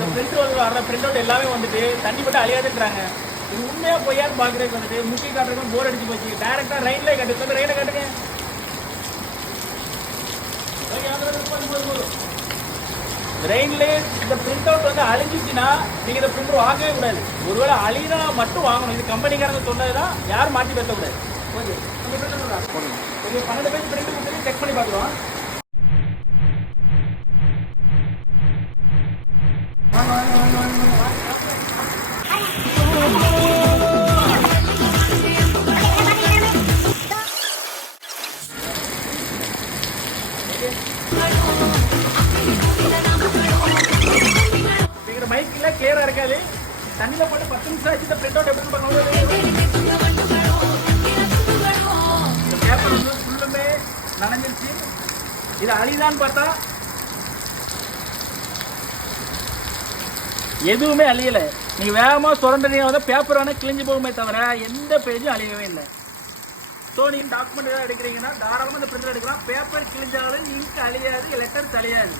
இந்த பிரிண்ட் வர print out எல்லாமே வந்துட்டு தண்ணி மட்டும் அழியாதுன்றாங்க. இது உண்மையா பொய்யான்னு பாக்குறதுக்கு வந்துட்டு முக்கிய காட்டுறதுக்கு போர் அடிச்சு போச்சு. டைரக்டா ரெயின்ல கட்டு ரெயினை கட்டுங்க. ரெயின்ல இந்த பிரிண்ட் அவுட் வந்து அழிஞ்சிச்சுன்னா நீங்க இந்த பிரிண்டர் வாங்கவே கூடாது. ஒருவேளை அழினா மட்டும் வாங்கணும். இது கம்பெனிக்காரங்க சொன்னதுதான், யாரும் மாற்றி பேசக்கூடாது. ஓகே, 12 பேஜ் பிரிண்ட் கொடுத்து செக் பண்ணி பார்க்குறோம். மைக்ல கிளியரா இருக்காது. தண்ணியில போட்டு 10 நிமிஷம் ஆச்சு. இந்த பிரிண்ட் அவுட் எப்படி பண்ணுவாங்க? பேப்பர் வந்து ஃபுல்லுமே நனைஞ்சிருச்சு. இது அழிதான்னு பார்த்தா எதுவுமே அழியலை. நீங்கள் வேகமாக சுரண்டீங்க வந்து பேப்பர் வேணால் கிழிஞ்சு போகுமே தவிர எந்த பேஜும் அழியவே இல்லை. ஸோ நீங்கள் டாக்குமெண்ட் ஏதாவது எடுக்கிறீங்கன்னா தாராளமாக இந்த பிரிண்டர் எடுக்கலாம். பேப்பர் கிழிஞ்சாலும் இங்க் அழியாது, லெட்டர்ஸ் அழியாது.